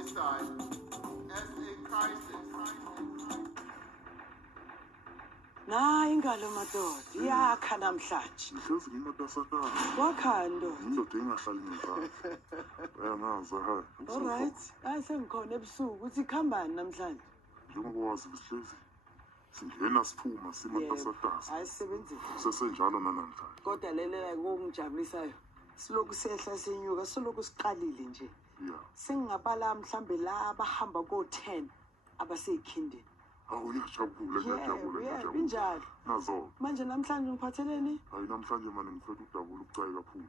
homicide as a crisis. Nah, ingalo madoda iyakha namhlanje. Ngihlezi ngimatasatana. Wakhando. Indoda engahlali ngezandla. Bayangazi ha. All right. Asengikhona ebusuku uthi khambani namhlanje. Njengoba wazi sihlezi singena siphuma simatasatana. Ayisebenzile. Sesenjalo namhlanje. Kodwa lelela ngokungijabulisayo. Siloku sehla senyuka siloku siqalile nje. Yeah. Singabala mhlambe la abahamba ko10 abasekhindini. Hawu ngiyajabula ngiyajabula. Injalo. Nazo. Manje namhlanje ngiphatheleni? Hayi namhlanje manje ngifethu udabula ukucayi kakhulu.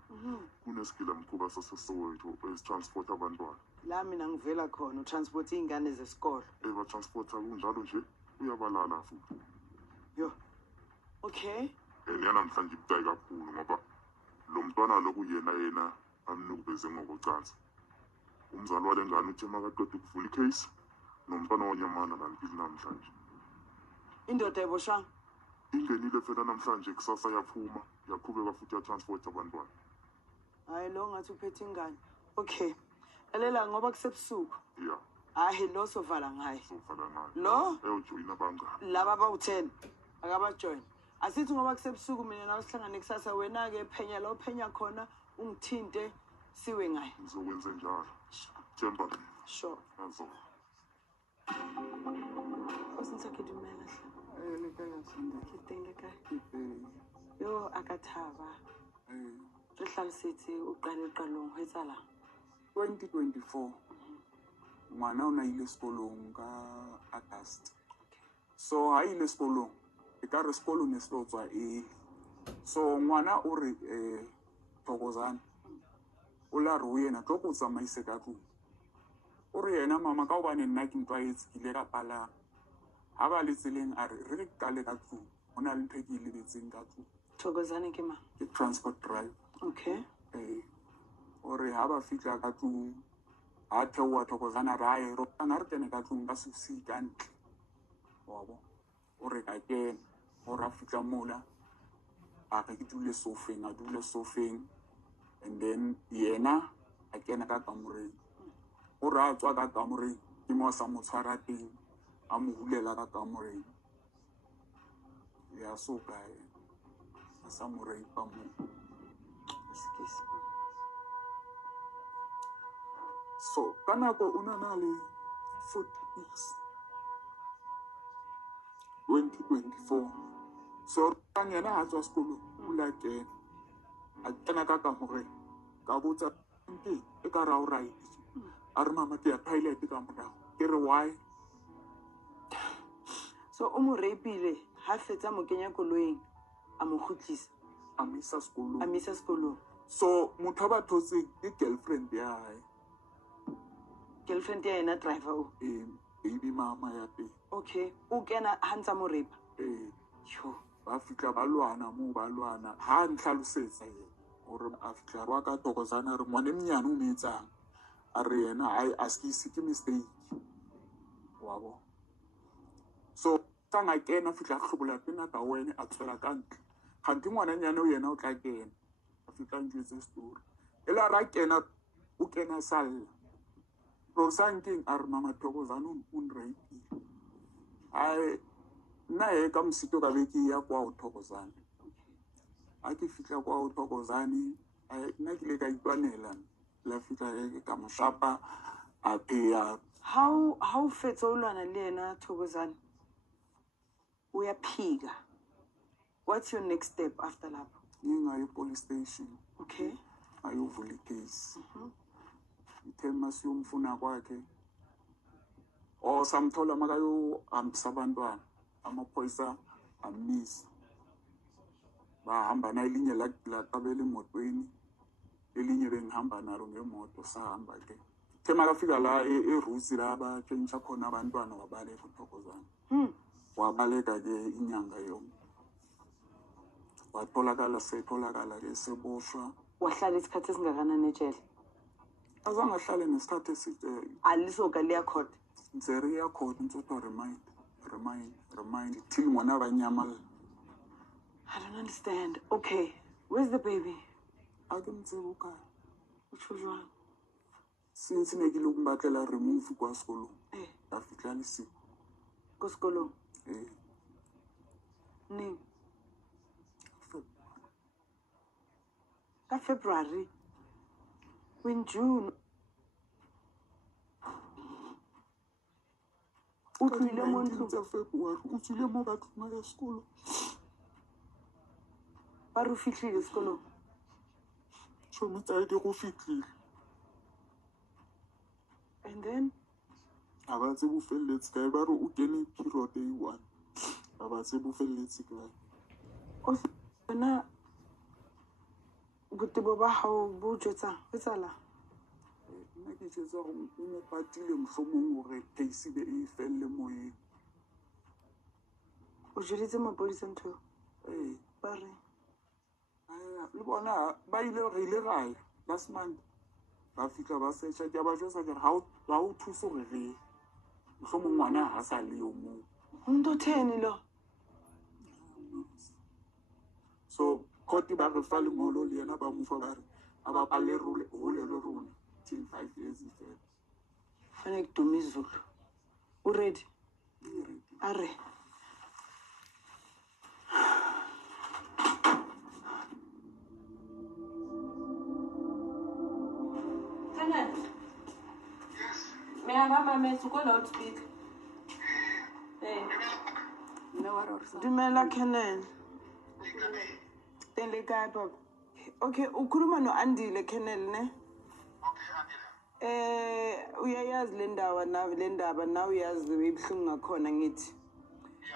Kunesigila mkhuba saseSoweto esitransport abantwana. La mina ngivela khona utransport izingane zesikole. Eba transport kunjalo nje uyabalala futhi. Yo. Okay. Yena namhlanje ubucayi kakhulu ngoba lo mntwana lokuyena amnukubeze ngokucansa. Umzali wale ngane uthe makaqeda ukuvula icase nomntwana wanyamana lantili namhlanje. Indoda eboshanga. Ingenile phela namhlanje kusasa yaphuma yaqhubeka futhi ya-transport abantwana. Hayi lo ngathi uphethe ingane. Okay. Lalela ngoba kusebusuku. Yeah. Hayi lo sovala ngaye. Sovala ngaye. Lo? Eyojoyina bangani. Laba bawu10 akabajoin. Asithi ngoba kusebusuku mina nawe sihlangane kusasa wena ke phenya lo phenya khona ungithinte siwe ngaye. Ngizokwenza njalo. Themba. Sure. Nazo. Usintsakhe dumela hle. Lekaya sanda. Kitenge ka. Yo akathaba. Re hlalosetse o qale qalong ho etsahala. 2024. Ngwana o na ile sekolong ka August. So ha ile sekolong. E ka re sekolo ne se tswa so ngwana o re Thokozane o la re o yena tlo go tsamaise ka tlung. O re yena mama ka hobane nna ke ntwaetse ke ile ka pala ha ba le tseleng a re qale ka tlung hona le ntho ke ile betseng ka tlung. Thokozane ke ma? Ke transport driver. Okay. O re ha ba fitla ka tlung ha theowa Thokozane ra e ro ana re kene ka tlung ka susi ka ntle. Wa bo o re ka kena o ra fitla mola a ke dule sofeng and then yena a kena ka kamoreng o ra tswa ka kamoreng ke mo sa mo tshwara teng a mo hulela ka kamoreng ya so ka a sa mo re pa mo so kana ko una na le 40 years 2024 so kanyana ha tswa sekolo o la kena a kena ka kamoreng ka botsa nke e ka ra o right a re mama ke ya pilot ka morago ke re why So o mo rapile ha fetsa mo kenya koloing a mo khutlisa a misa sekolo a misa sekolong. so motho ba thotseng ke girlfriend ya hae Girlfriend ya ena driver o. baby mama ya te Okay. O kena hantsa mo rape. Yo. ba fitla ba lwana ha ntlhalosetsa gore a fitla wa ka Thokozane re ngwane mnyane o metsang a re yena a skisi ke mistake wa bo so tanga kena fitla hlobola pena ka wena a tswela ka ntle kganti ngwana nyane o yena o tla kena a fitla ntjetse story ela ra kena o kena salla ro sanking a re mama Thokozane o nrape ai nna ka mosito ka beke ya kwa o Thokozane a ke fitla kwa o Thokozane nna ke le ka itwanela la fitla ka moshapa a pheya How fetsa o lwana le ena Thokozane? O ya phika. What's your next step after lapho? ngingayo police station Okay. ayovula icase ithema siyomfuna kwakhe samthola makayo hambisa abantwana amaphoyisa amisa bahamba na elinye la qabela emotweni elinye bengihamba nalo ngemoto sahamba ke thema kafika la eRusi la batshentsha khona abantwana wabaleka uThokozane wabaleka ke inyanga yonke watholakala ke seboshwa Wahlala isikhathi esingakanani ejele? azange ahlale nesikhathi eside Alisoka liya court. ntseri ya court ntsoto remind till ngwana banyamala I don't understand. Okay. Where's the baby? a ke mtsebuka Utsho jwang? since ne ke le go batlela remove kwa sekolong Eh. ka fitla le se ko sekolong eh neng ka February in June o tlile mo ntlong tsa February o tsile mo ka tlong ya sekolo ba re o fitlhile sekolong tšhomi tsa di go fitlhile and then a ba tse bo felletse kae ba re o kene period e one a ba tse bo felletse kae o bona botebo ba hao bo jwetsang e tsala nna ke tšetsa go o mo patile mohlomong gore case be e felle moyeng o jweditse mapodisa ntho ee ba re le bona ba ile re ile gae last month ba fitlha ba searcha ke ba jwetsa ke ga o thuso gore re mohlomong ngwana ga sa le yo moo umntu otheni lo so koti ba re fa lengolo le yena ba mo fa ba re a ba pale role le rona till 5 years ifela fanele kudume izulu uready are May I have my man to go loudspeaker? Hey. dumela Kenan teng le kae papa okay ukhuluma no-Andile Kenel ne uyayazi le ndaba na uyazi ebuhlungu ngakhona ngithi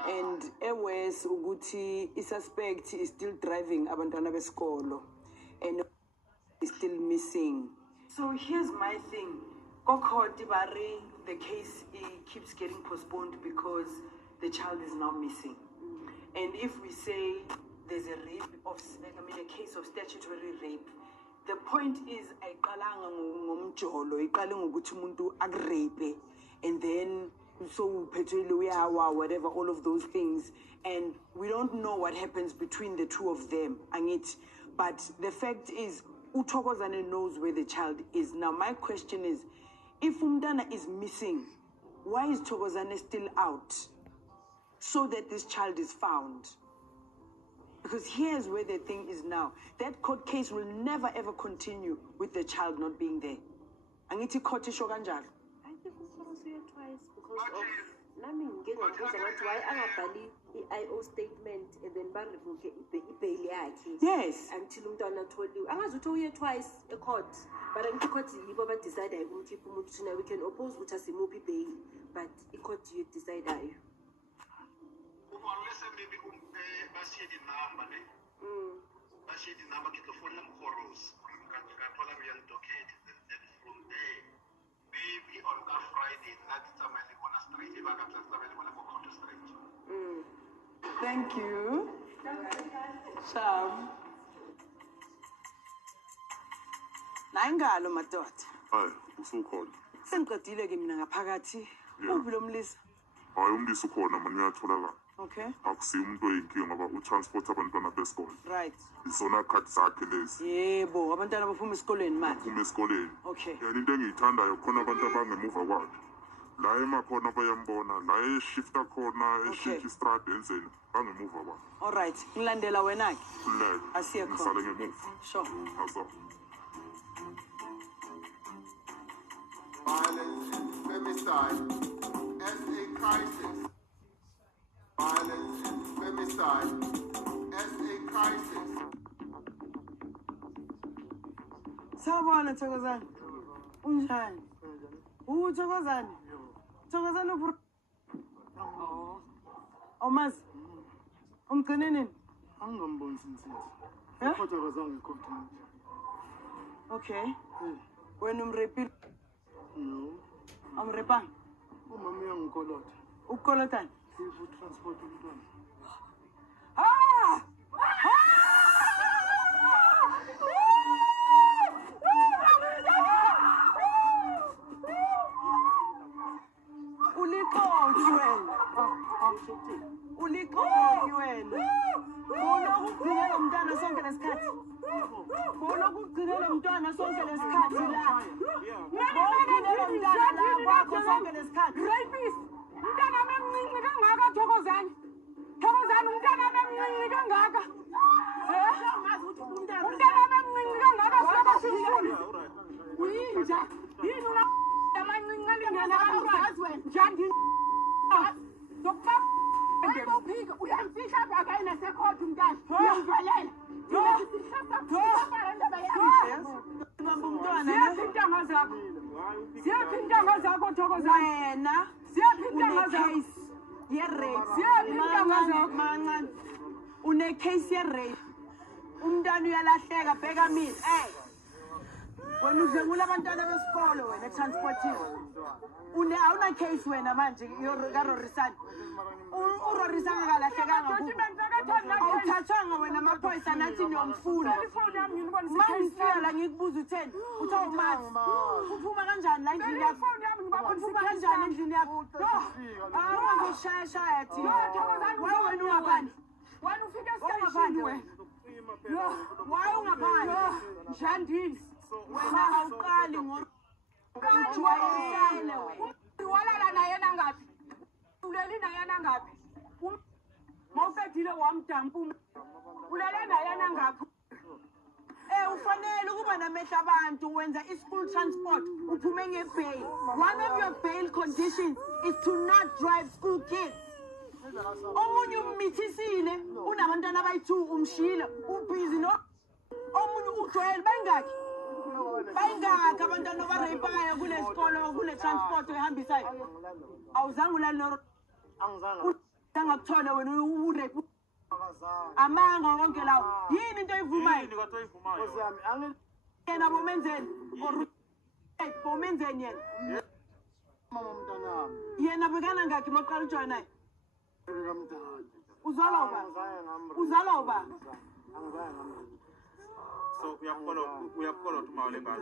and ewes ukuthi i-suspect is still driving abantwana besikolo and is still missing. So here's my thing. Kokhoti bari, the case keeps getting postponed because the child is now missing. And if we say there's a rape of, a case of statutory rape, the point is ayiqalanga ngomjolo, iqale ngokuthi umuntu akurape, and then so whatever, all of those things, and we don't know what happens between the two of them. But the fact is, Uthokozane knows where the child is. Now my question is, if Umdana is missing, why is Thokozane still out so that this child is found? Because here's where the thing is now. That court case will never ever continue with the child not being there. Angithi court isho kanjalo. I think it's also twice because of Nami ngizobuza ngathi why angabhali i-IO statement and then ba revoke i-bail yakhe. Yes. Until umntwana atholiwe. Angazi ukuthi uye twice e-court. But angithi court yibo ba decide ukumkhipha umuntu thina we can oppose ukuthi asimuphi bail but i-court you decide ayo. Unless maybe bashare the number, ne? Bashare the number, get the phone number for us. Kathola real docket. Then from there, maybe on that Friday, that's time I live on a street. If I can just tell on a court street. Thank you. Sham. Nayingalo madoda. hayi usukhona Sengiqedile ke mina ngaphakathi. Uphi lo mlisa? hayi umlisi ukhona manje uyatholakala Okay. akusiyo umuntu oyinkinga ngoba utransport abantwana besikole Right. izona khadi zakhe lezi Yebo, abantwana baphuma esikoleni manje. phuma esikoleni Okay. yena into engiyithandayo khona abantu abangemuva kwakhe la emakhona bayambona la eshifta khona Okay. eshintsha istrad enzeni bangemuva kwakhe All right. Ngilandela wena ke. kulele Asiye khona. ngisale ngemuva Sure. azo Violence and femicide as a crisis. Violence and femicide as a crisis. Sawubona Thokozane. Unjani? Thokozane. Thokozane ubro. Omazi. Umgcine nini? Angambonisi msisi. Eh? Kodwa kazange ikhontinent. Okay. Wena umrepile. No. Amrepanga. Umama uyangikolota. Ukukolotani? Futhi transport umntwana. Ah! Uliqoqi wena. Uliqoqi wena. Boloku ugcine lo mntwana sonke lesikhathi. Boloku ugcine lo mntwana sonke lesikhathi la. sonke lesikhathi. Rapist. Umntana omncinci kangaka Thokozani. Thokozani umntana omncinci kangaka. Umntana omncinci kangaka soba simfuna. Uyinja. Yini una amancinci alingana abantwana. Njani? Dokpa. Ayibopika uyamfihla baka inasekhotha umntana. Uyamvalela. Ziyaphinta zakho. Ziyaphinta zakho Thokozani. Wena Ziyaphinta zakho. ye-rape. Ziyaphinta zakho. Mancane. Une-case ye-rape. Umntwana uyalahleka bheka mina. Wena udlengula abantwana besikolo wena transportiwe. Awuna-case wena manje kaRorisani. uRorisani akalahlekanga awuthathwanga wena amaphoyisa nathi niyomfuna. Ma ngifika la ngikubuza utheni uthi awumazi uphuma kanjani la endlini yakho uphuma kanjani endlini yakho awuzoshaya thina wena ungaphandle Wena ufike esiteshini wena. waye ungaphandle Njandini. wena awuqali ujwayele wena Walala naye nangaphi? Uleli naye nangaphi? Mawuqedile wamdampa ulele naye nangaphi? Ufanele ukuba namehla abantu wenza i-school transport uphume nge-bail. One of your bail conditions is to not drive school kids. Omunye ummithisile unabantwana abayi-2 umshila ubhizi no omunye ujwayele bayingakhi abantwana obareyiphayo kule sikolo kule transport oyihambisayo. Awuzange ulali angakuthola wena urepe amanga konke lawo yini into oyivumayo yena bomenzeni bomenzeni yena yena bekana ngakhi maqala ujoyina naye uzalwa uba So we have followed Maule Bad.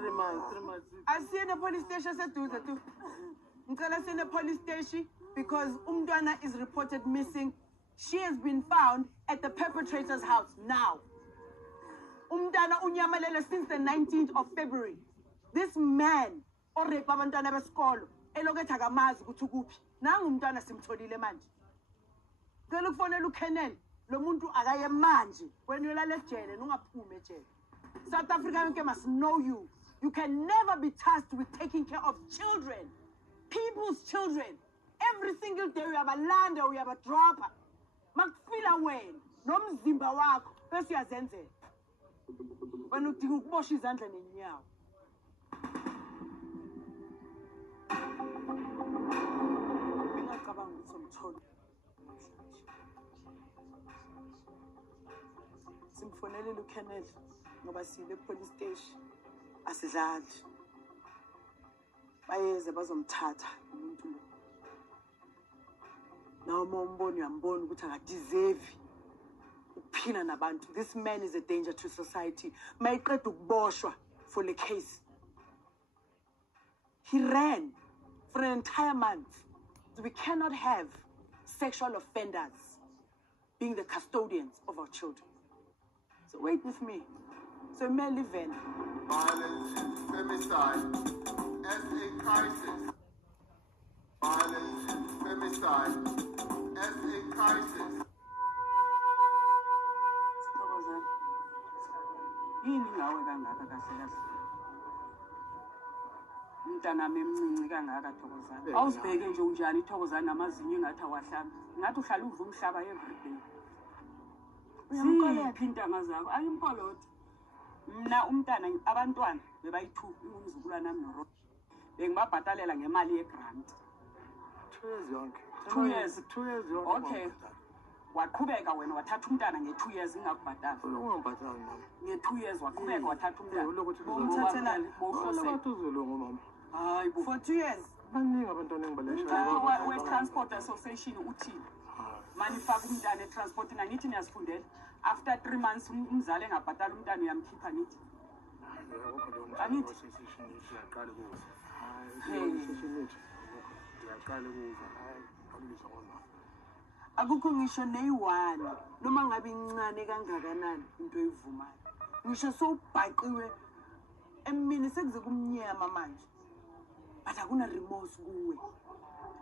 asiye ne-police station seduze tu ngicela siye ne-police station because umntwana is reported missing. She has been found at the perpetrator's house now. Umntwana unyamalele since the 19th of February. This man orepe abantwana besikolo eloketha akamazi ukuthi ukuphi nangu umntwana simtholile manje. Ngicela ukufonela uKennel lo muntu akaye manje wena uyolala ejele ungaphume ejele. South Africa yonke must know you. You can never be tasked with taking care of children, people's children. Every single day uyabalanda uyabadropha. Makufila wena nomzimba wakho bese uyazenzela. Wena udinga ukubosha izandla nenyawo. Ngicabanga ukuthi umtholo. Simfonele uKennel ngoba sile police station asidlali. Bayeze bazomthatha umuntu lo. Now umboni uyambona ukuthi akadeserve ukuphila nabantu. This man is a danger to society. Mayiqeda ukuboshwa for the case. He ran for an entire month. We cannot have sexual offenders being the custodians of our children. So wait with me. So may live in. Violence and femicide as a crisis. Violence and femicide as a crisis. Yini ngawe kangaka kahle kahle? Umntana emncinci kangaka Thokozani. Awusibheke nje unjani Thokozani namazinyo ngathi awahlamba. Ngathi uhlala udla umhlaba every day. Uyamkoleka intanga zakho. Ayimkoloti. Mina umntana abantwana bebayi2 umzukulwana nami noRo. Bengibabhatalela ngemali yegrant. 2 years yonke. 2 years. 2 years yonke. Okay. Waqhubeka wena wathatha umntana nge2 years ingakubhatala. Ungabhatali mama. Nge2 years waqhubeka wathatha umntana. Umthathelani? Mama. Hayi bo. For 2 years. Baningi abantwana engibalesha. We-Transport Association uthini? Manifaka umntana e-transport nangithi niyasifundela. After 3 months umzali engabhatala umntana uyamkhipha nithi. Angithi Siyaqala ukuza. Siyaqala ukuza. Angizwa ngona. Akukho ngisho neyi1 noma ngabe incane kangakanani into oyivumayo. Ngisho sowubhaqiwe emini sekuze kumnyama manje. but akuna remorse kuwe.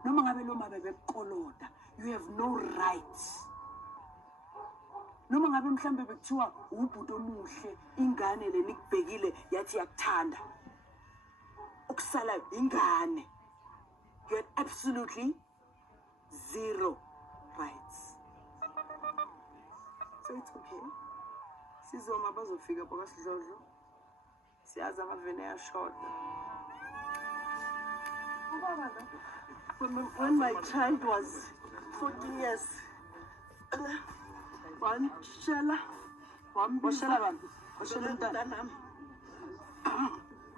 Noma ngabe lo mabe bekukolota, you have no rights. Noma ngabe mhlambe bekuthiwa ubhuti omuhle, ingane lenikubhekile yathi yakuthanda. Ukusala ingane. You had absolutely zero rights. So it's okay. Sizoma bazofika bakasidlodlo. Siyazi amavene ayashoda. When my child was 14 years, one shella, one Washela shella,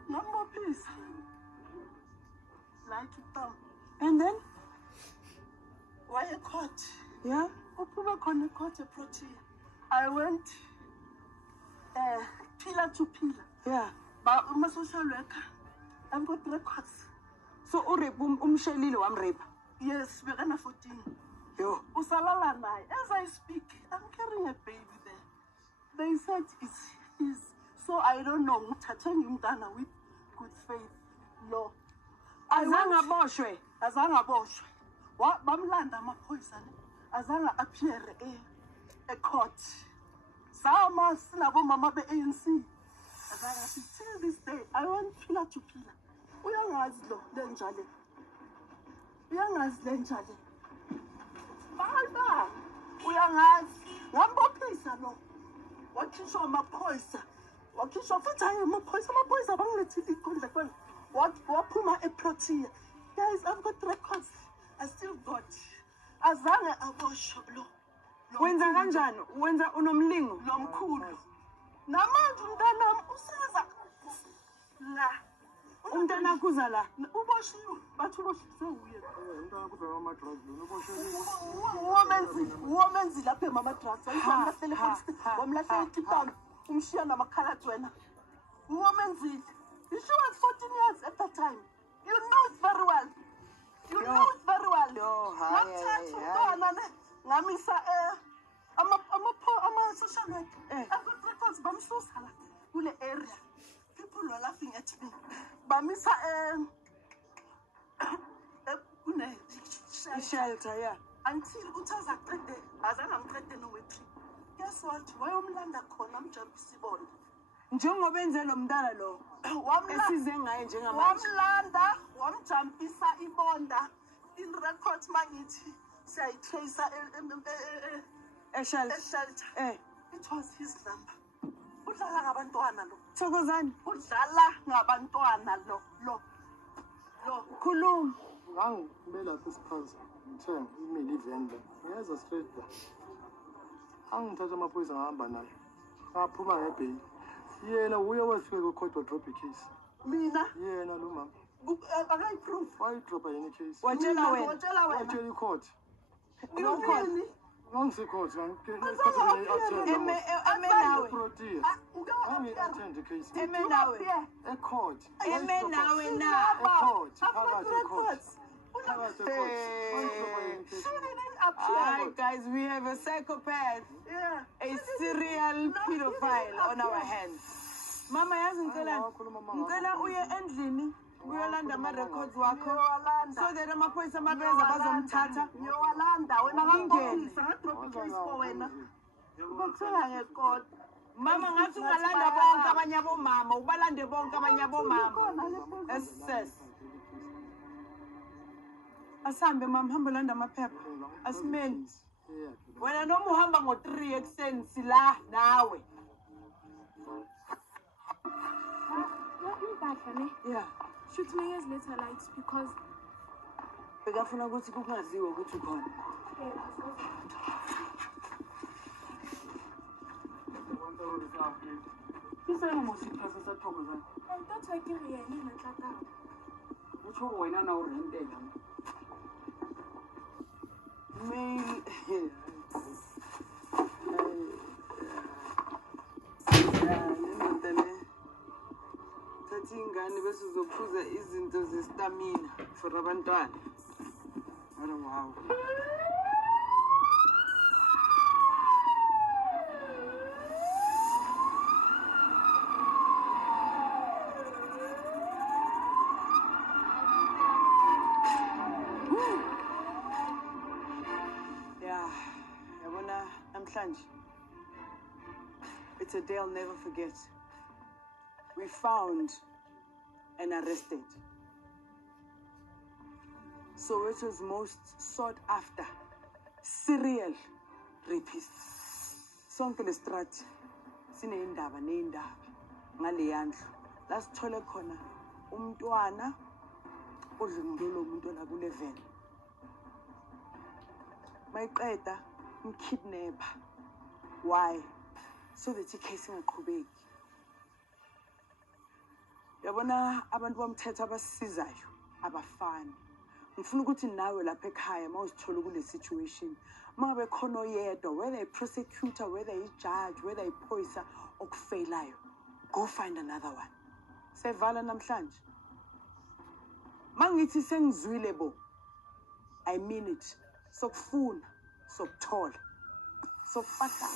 no more peace. Like it down. And then? Why a court? Yeah? Upuma kone court a protein. I went pillar to pillar. Yeah. But I'm a social worker. I've got records. So urape umshelile wamrape. Yes, we're gonna 14. Yo. Usalala nai. As I speak, I'm carrying a baby there. They said it's his. So I don't know. Muthateng imdana with good faith law. Azanga boshwe. Azanga boshwe. What bamlanda amaphoyisa ne. Azanga appear a court. Sama sinabo mama be ANC. Azanga till this day I want pillar to pillar. Uyangazi lo lenjale. Uyangazi lenjale. Baba, uyangazi. Ngambophisa lo. Wakhishwa amaphoyisa. Wakhishwa futhi hayi amaphoyisa bangilethile iqondle kwena. Waphuma eProtea. Guys, I've got records. I still got. Azange aboshwe lo. Wenza kanjani? Wenza unomlingo Lomkhulu. Namanje umntanami usiza la. umntana kuza la. Uboshiwe. Bathi uboshiwe uye. Umntana kuzalwa ama-drugs lona uboshelile. Womenzile apha mama drugs. Wamlahlele epolice. Wamlahlele eKipana. Umshiya namakhaladi wena. Womenzile. She was 14 years at that time. You know it very well. You know it very well. Ngamthatha umntwana ne. Ngamisa ama-social worker. I've got records bamsusa la kule area. People were laughing at me. Bamisa Shelter, yeah. Until utaza qede azange amqede nowethu. Guess what? Wayomlanda khona amjumpisa ibona. Njengoba enze lo mntana lo. Esize ngaye njengamanje. Wamlanda, wamjumpisa ibonda. In records mangithi siyayitracer Shelter. It was his number. Udlala ngabantwana lo. Thokozani. Udlala ngabantwana lo. Khuluma. Ngangibela lapha esiphansi ngithenga imili ivenda ngiyeza straight la angithatha amaphoyisa ngahamba naye ngaphuma ngebheki yena uye wafika kwecourt wadrop icase Mina yena lo mama akayiprove. wayidropa yena icase Watshela wena. watshela icourt Ngiyini? ngangisecourt Eme nawe. Protea angi-attend icase Eme nawe. ecourt Eme nawe na. ecourt I've got records. Hi guys, we have a psychopath, Yeah. a serial pedophile on our hands. Mama yazi ngicela uye endlini uyolanda ama-records wakho so that amaphoyisa mabeza bazomthatha. Ngiyowalanda wena ngangiphoyisa ngadrop icase for wena. Bakuthenga ngecourt. Mama ngathi ungalanda bonke abanye abomama, ubalande bonke abanye abomama. Yes. Asambe mama, hamba landa amaphepha. Asimeni. Wena noma uhamba ngo-3 ekuseni sila nawe. Yeah. Shoot me years later, like, because Bekafuna ukuthi kungaziwe ukuthi ukhona. I thought I could hear him at that. utsho wena na o rentela thatha ingane bese uzophuza izinto zestamina for abantwana. Wow. namhlanje. It's a day I'll never forget. We found and arrested Soweto's most sought after serial rapists. Sonke lestrati sineyindaba neyindaba ngale yandlu. Lasithole khona umntwana odlungulele umuntu la kule van. Mayiqeda umkidnapper. Why? So that icase ingaqhubeki. Yabona abantu bomthetho abasizayo abafani. Ngifuna ukuthi nawe lapha ekhaya mawuzithola kule situation, mangabe khona oyedwa, whether a prosecutor, whether a judge, whether a phoyisa okufailayo, go find another one. Sevala namhlanje. Mangithi sengizwile bo, I mean it. Sokufuna, sokuthola, sokufaka.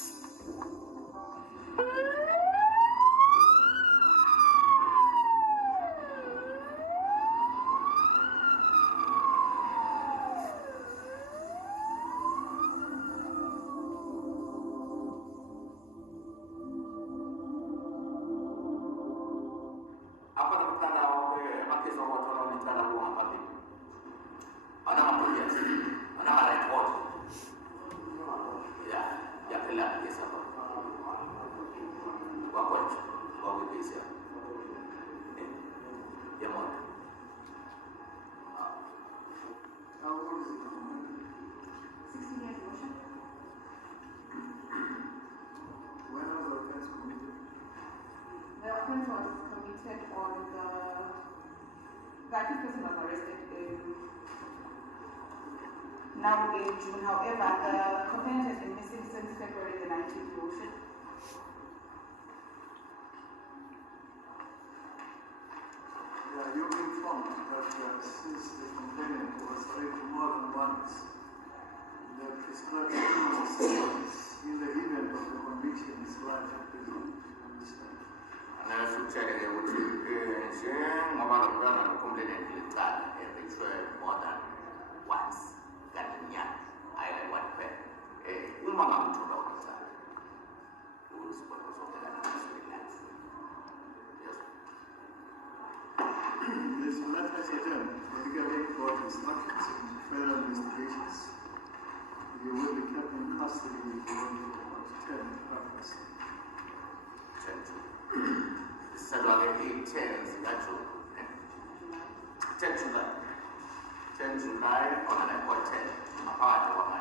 Now in June, however, the complainant has been missing since February the 19th, Your Worship. Yeah, you've been informed that since the complainant was raped more than once, the prescribed sentence in the event of the conviction is life in prison. Anasutshele ukuthi njengoba lo mntwana lo-complainant licala erejwe more than once kanti nyaka ayi-one kuphela uma ngamthola ulicala uzibona uzobheka namaswelayo. Yes, on that item, the legal aid court instructions in further investigations. You will be kept in custody for about 10 hours. 10 zikaJune. 10 July. 10 July on an airport 10. Maphakathi kwamanje.